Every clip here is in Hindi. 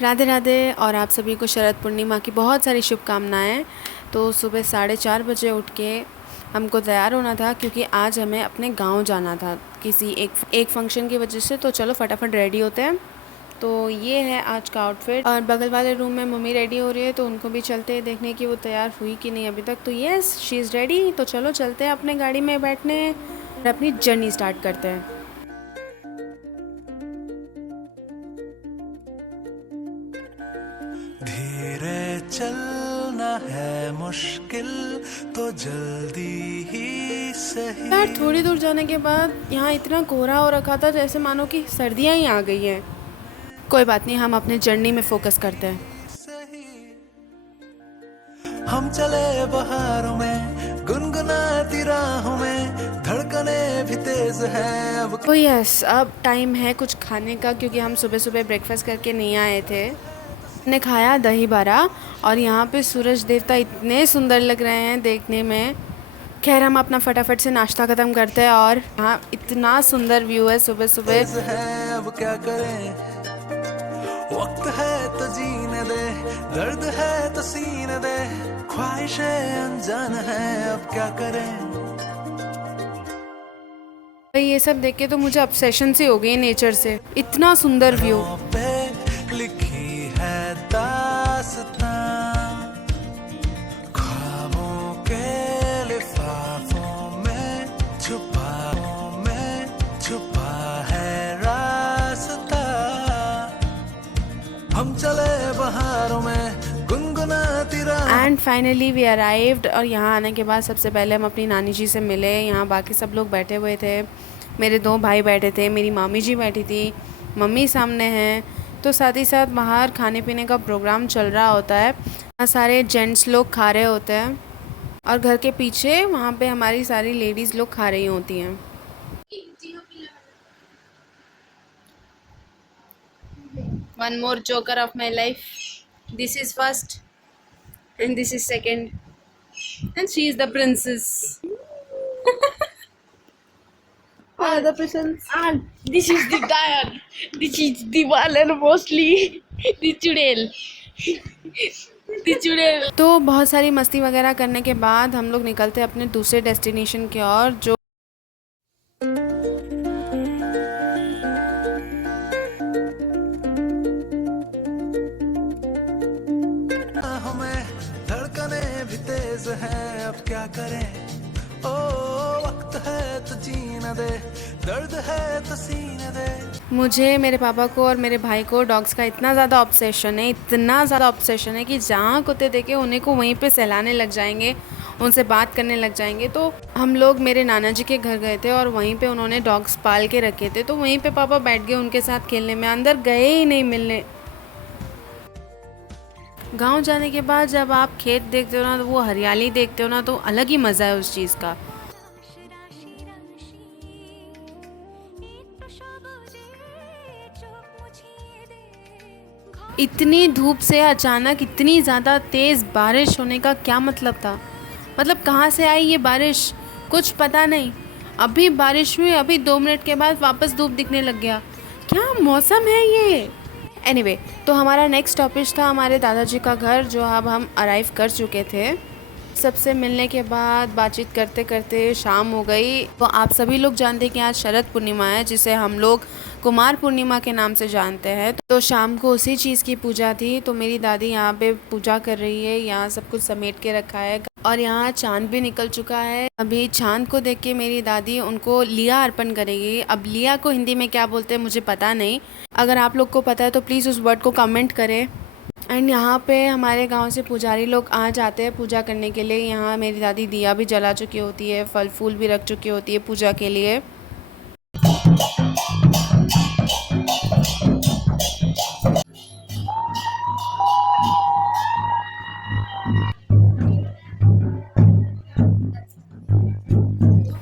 राधे राधे और आप सभी को शरद पूर्णिमा की बहुत सारी शुभकामनाएं। तो सुबह 4:30 बजे उठ के हमको तैयार होना था क्योंकि आज हमें अपने गांव जाना था किसी एक फंक्शन की वजह से। तो चलो फटाफट रेडी होते हैं। तो ये है आज का आउटफिट और बगल वाले रूम में मम्मी रेडी हो रही है तो उनको भी चलते हैं देखने की वो तैयार हुई कि नहीं अभी तक। तो यस शी इज़ रेडी। तो चलो चलते हैं अपने गाड़ी में बैठने और अपनी जर्नी स्टार्ट करते हैं। धीरे चलना है मुश्किल तो जल्दी ही सही। यार थोड़ी दूर जाने के बाद यहाँ इतना कोहरा हो रखा था जैसे मानो कि सर्दियाँ ही आ गई हैं। कोई बात नहीं, हम अपने जर्नी में फोकस करते हैं। हम चले बहारों में गुनगुनाती राहों में, धड़कने भी तेज है अब। तो यस अब टाइम है कुछ खाने का क्योंकि हम सुबह सुबह ब्रेकफास्ट करके नहीं आए थे। हमने खाया दही बड़ा और यहाँ पे सूरज देवता इतने सुंदर लग रहे हैं देखने में। खैर हम अपना फटाफट से नाश्ता ख़त्म करते हैं और यहाँ इतना सुंदर व्यू है सुबह सुबह। है अब क्या करें, वक्त है तो जीने दे, दर्द है तो सीने दे, ख्वाहिशें अनजान है अब क्या करें। ये सब देख के तो मुझे ऑब्सेशन सी हो गई नेचर से। इतना सुंदर व्यू। पे लिखी है दास्तां, ख्वाबों के लिफाफों में छुपा है रास्ता। हम चले बहारों में गुनगुनाती राह। एंड फाइनली वी अराइव्ड और यहाँ आने के बाद सबसे पहले हम अपनी नानी जी से मिले। यहाँ बाकी सब लोग बैठे हुए थे, मेरे 2 भाई बैठे थे, मेरी मामी जी बैठी थी, मम्मी सामने हैं। तो साथ ही साथ बाहर खाने पीने का प्रोग्राम चल रहा होता है। यहाँ सारे जेंट्स लोग खा रहे होते हैं और घर के पीछे वहाँ पे हमारी सारी लेडीज़ लोग खा रही होती हैं। One more joker of my life. This is first and this is second and she is the princess. The princess. And this is the dial. This is the one and mostly the chudel. The chudel. तो बहुत सारी मस्ती वगैरह करने के बाद हम लोग निकलते हैं अपने दूसरे डेस्टिनेशन की ओर जो हमें धड़कने भी तेज है अब क्या करें। ओ वक्त है तो जीने दे, दर्द है तो सीने दे। मुझे, मेरे पापा को और मेरे भाई को डॉग्स का इतना ज़्यादा ऑब्सेशन है, इतना ज़्यादा ऑब्सेशन है कि जहाँ कुत्ते देखे उन्हीं को वहीं पे सहलाने लग जाएंगे, उनसे बात करने लग जाएंगे। तो हम लोग मेरे नाना जी के घर गए थे और वहीं पे उन्होंने डॉग्स पाल के रखे थे। तो वहीं पे पापा बैठ गए उनके साथ खेलने में, अंदर गए ही नहीं मिलने। गांव जाने के बाद जब आप खेत देखते हो ना, तो वो हरियाली देखते हो ना, तो अलग ही मज़ा है उस चीज़ का। इतनी धूप से अचानक इतनी ज़्यादा तेज़ बारिश होने का क्या मतलब था? मतलब कहाँ से आई ये बारिश कुछ पता नहीं। अभी बारिश हुई, अभी 2 मिनट के बाद वापस धूप दिखने लग गया। क्या मौसम है ये। एनीवे, तो हमारा नेक्स्ट स्टॉपेज था हमारे दादाजी का घर जो अब हम अराइव कर चुके थे। सबसे मिलने के बाद बातचीत करते करते शाम हो गई। तो आप सभी लोग जानते हैं कि आज शरद पूर्णिमा है जिसे हम लोग कुमार पूर्णिमा के नाम से जानते हैं। तो शाम को उसी चीज़ की पूजा थी। तो मेरी दादी यहाँ पे पूजा कर रही है, यहाँ सब कुछ समेट के रखा है और यहाँ चांद भी निकल चुका है। अभी चांद को देख के मेरी दादी उनको लिया अर्पण करेगी। अब लिया को हिंदी में क्या बोलते हैं मुझे पता नहीं, अगर आप लोग को पता है तो प्लीज़ उस वर्ड को कमेंट करें। एंड यहाँ पे हमारे गांव से पुजारी लोग आ जाते हैं पूजा करने के लिए। यहाँ मेरी दादी दिया भी जला चुकी होती है, फल फूल भी रख चुकी होती है पूजा के लिए।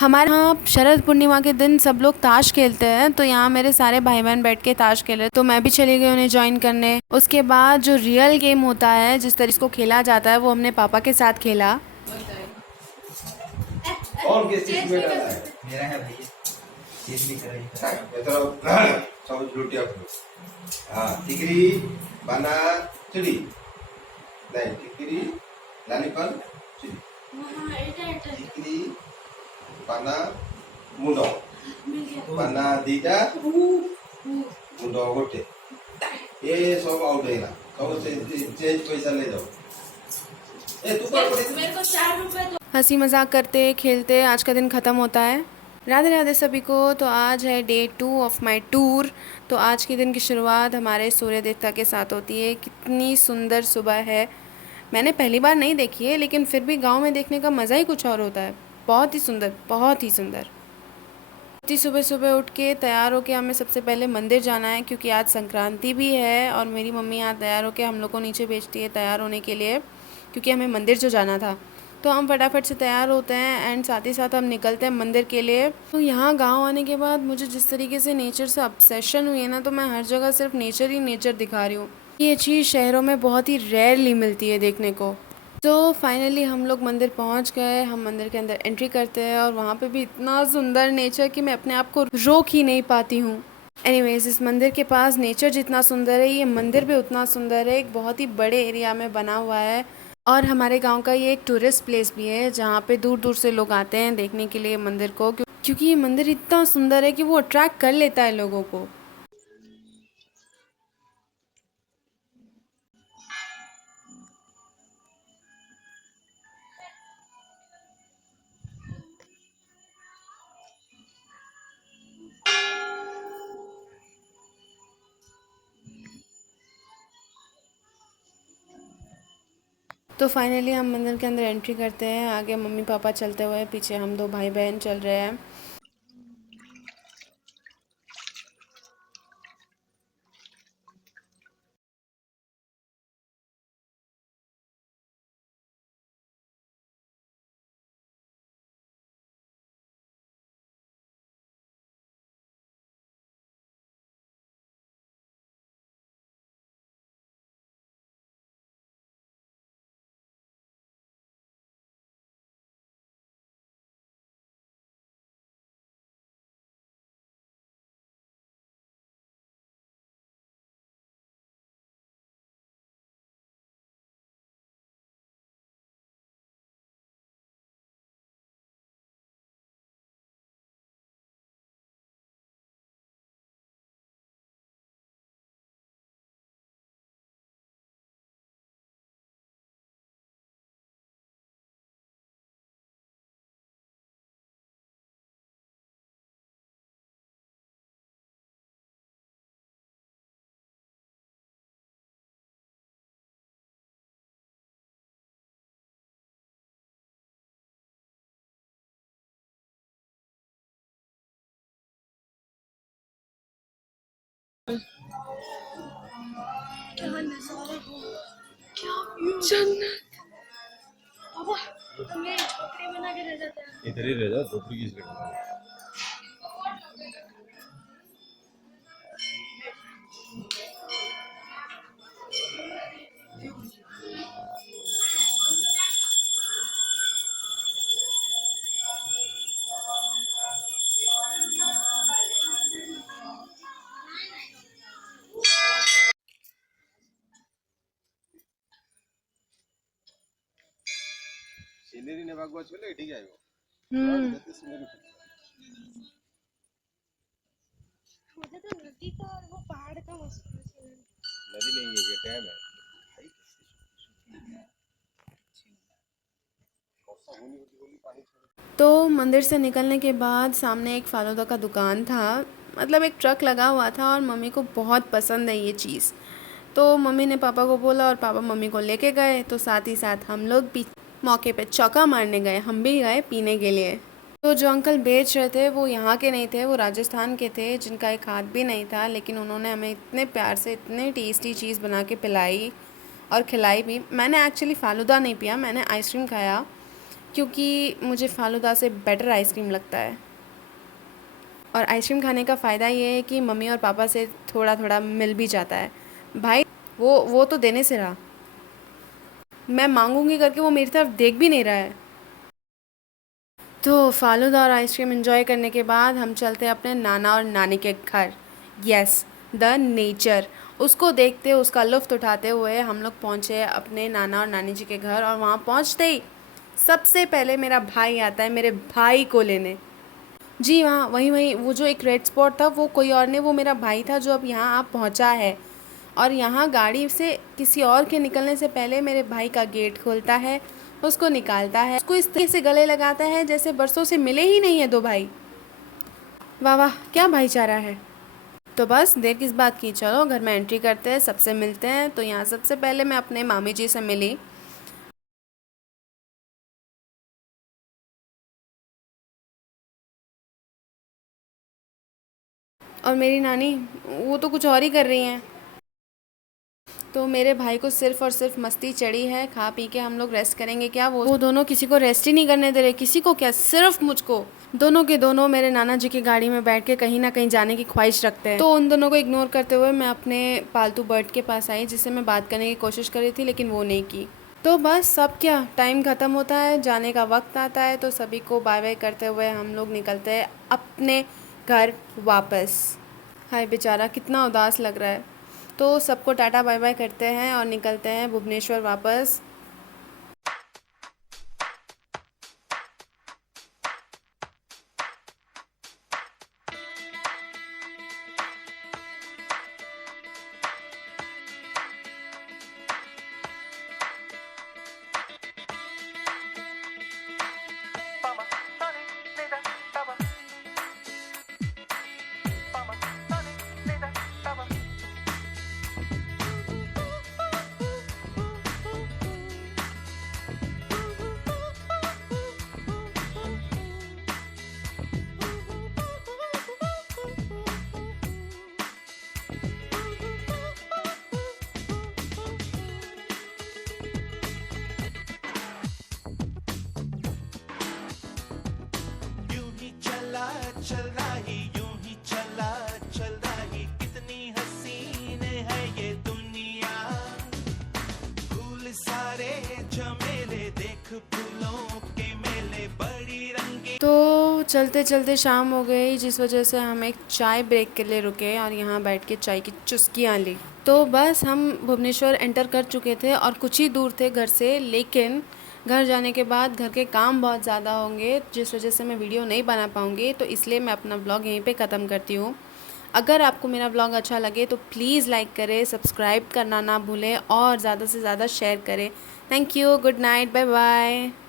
हमारे यहाँ शरद पूर्णिमा के दिन सब लोग ताश खेलते हैं। तो यहाँ मेरे सारे भाई बहन बैठ के ताश खेले तो मैं भी चली गई उन्हें ज्वाइन करने। उसके बाद जो रियल गेम होता है जिस तरीके को खेला जाता है वो हमने पापा के साथ खेला। और किस चीज में डाला है? मेरा है भैया, ये भी कर रही है। চামচ রুটি আপনি টিকরি বানা চুরি নাই টিকরি লালিপান চুরি টিকরি বানা মুন্ড বানা দিটা ମୁଣ୍ଡ ଗୋଟେ ଏ ସବୁ ଆଉଟ ହେଇଗଲା ସବୁ ଚେଞ୍ଜ ପଇସା ले जाओ ए तू कर पड़ी हंसी मजाक करते खेलते आज का दिन ख़त्म होता है। राधे राधे सभी को। तो आज है डे 2 ऑफ माय टूर। तो आज के दिन की शुरुआत हमारे सूर्य देवता के साथ होती है। कितनी सुंदर सुबह है। मैंने पहली बार नहीं देखी है, लेकिन फिर भी गांव में देखने का मज़ा ही कुछ और होता है। बहुत ही सुंदर, बहुत ही सुंदर। इतनी सुबह सुबह उठ के तैयार होके हमें सबसे पहले मंदिर जाना है, क्योंकि आज संक्रांति भी है और मेरी मम्मी यहाँ तैयार होके हम लोग को नीचे भेजती है तैयार होने के लिए, क्योंकि हमें मंदिर जो जाना था। तो हम फटाफट से तैयार होते हैं एंड साथ ही साथ हम निकलते हैं मंदिर के लिए। तो यहाँ गांव आने के बाद मुझे जिस तरीके से नेचर से ऑब्सेशन हुई है ना, तो मैं हर जगह सिर्फ नेचर ही नेचर दिखा रही हूँ। ये चीज़ शहरों में बहुत ही रेयरली मिलती है देखने को। तो फाइनली हम लोग मंदिर पहुंच गए। हम मंदिर के अंदर एंट्री करते हैं और वहाँ पे भी इतना सुंदर नेचर कि मैं अपने आप को रोक ही नहीं पाती हूँ। एनीवेज, इस मंदिर के पास नेचर जितना सुंदर है, ये मंदिर भी उतना सुंदर है। एक बहुत ही बड़े एरिया में बना हुआ है और हमारे गांव का ये एक टूरिस्ट प्लेस भी है, जहाँ पे दूर दूर से लोग आते हैं देखने के लिए मंदिर को, क्योंकि ये मंदिर इतना सुंदर है कि वो अट्रैक्ट कर लेता है लोगों को। तो फाइनली हम मंदिर के अंदर एंट्री करते हैं। आगे मम्मी पापा चलते हुए, पीछे हम दो भाई बहन चल रहे हैं। इधर ही रह जा झोपड़ी किस लिए সিনারি নেবাক চলে এদিকে আইব যাতে সিনারি मुझे तो नदी का और वो पहाड़ का मस्त नदी नहीं है ये डैम है तो मंदिर से निकलने के बाद सामने एक फालूदा का दुकान था, मतलब एक ट्रक लगा हुआ था और मम्मी को बहुत पसंद है ये चीज़। तो मम्मी ने पापा को बोला और पापा मम्मी को लेके गए। तो साथ ही साथ हम लोग भी मौके पे चौका मारने गए। हम भी गए पीने के लिए। तो जो अंकल बेच रहे थे वो यहाँ के नहीं थे, वो राजस्थान के थे, जिनका एक हाथ भी नहीं था, लेकिन उन्होंने हमें इतने प्यार से इतने टेस्टी चीज़ बना के पिलाई और खिलाई भी। मैंने एक्चुअली फालूदा नहीं पिया, मैंने आइसक्रीम खाया, क्योंकि मुझे फालूदा से बेटर आइसक्रीम लगता है। और आइसक्रीम खाने का फ़ायदा ये है कि मम्मी और पापा से थोड़ा थोड़ा मिल भी जाता है। भाई वो तो देने से रहा, मैं मांगूंगी करके वो मेरी तरफ देख भी नहीं रहा है। तो फालूदा और आइसक्रीम एंजॉय करने के बाद हम चलते हैं अपने नाना और नानी के घर। Yes, the nature. उसको देखते, उसका लुत्फ़ उठाते हुए हम लोग पहुँचे अपने नाना और नानी जी के घर, और वहाँ पहुँचते ही सबसे पहले मेरा भाई आता है मेरे भाई को लेने। जी हाँ, वहीं वहीं वो जो एक रेड स्पॉट था वो कोई और नहीं, वो मेरा भाई था जो अब यहाँ आप पहुँचा है। और यहाँ गाड़ी से किसी और के निकलने से पहले मेरे भाई का गेट खोलता है, उसको निकालता है, उसको इस तरह से गले लगाता है जैसे बरसों से मिले ही नहीं है दो भाई। वाह वाह, क्या भाईचारा है। तो बस देर किस बात की, चलो घर में एंट्री करते हैं, सबसे मिलते हैं। तो यहाँ सबसे पहले मैं अपने मामी जी से मिली। और मेरी नानी, वो तो कुछ और ही कर रही हैं। तो मेरे भाई को सिर्फ और सिर्फ मस्ती चढ़ी है, खा पी के हम लोग रेस्ट करेंगे क्या, वो दोनों किसी को रेस्ट ही नहीं करने दे रहे। किसी को क्या, सिर्फ मुझको। दोनों के दोनों मेरे नाना जी की गाड़ी में बैठ के कहीं ना कहीं जाने की ख्वाहिश रखते हैं। तो उन दोनों को इग्नोर करते हुए मैं अपने पालतू बर्ड के पास आई, जिससे मैं बात करने की कोशिश कर रही थी, लेकिन वो नहीं की। तो बस सब क्या, टाइम ख़त्म होता है, जाने का वक्त आता है, तो सभी को बाय बाय करते हुए हम लोग निकलते हैं अपने घर वापस। हाय बेचारा, कितना उदास लग रहा है। तो सबको टाटा बाय बाय करते हैं और निकलते हैं भुवनेश्वर वापस। यूं ही चला चल रही, यूं ही चला चल रही, कितनी हसीन है ये दुनिया। फूल सारे झमेले, देख फूलों के मेले, बड़ी रंगी। तो चलते चलते शाम हो गई, जिस वजह से हम एक चाय ब्रेक के लिए रुके और यहाँ बैठ के चाय की चुस्कियाँ ली। तो बस हम भुवनेश्वर एंटर कर चुके थे और कुछ ही दूर थे घर से, लेकिन घर जाने के बाद घर के काम बहुत ज़्यादा होंगे, जिस वजह से मैं वीडियो नहीं बना पाऊँगी। तो इसलिए मैं अपना ब्लॉग यहीं पे ख़त्म करती हूँ। अगर आपको मेरा ब्लॉग अच्छा लगे तो प्लीज़ लाइक करें, सब्सक्राइब करना ना भूलें और ज़्यादा से ज़्यादा शेयर करें। Thank you, good night, bye bye.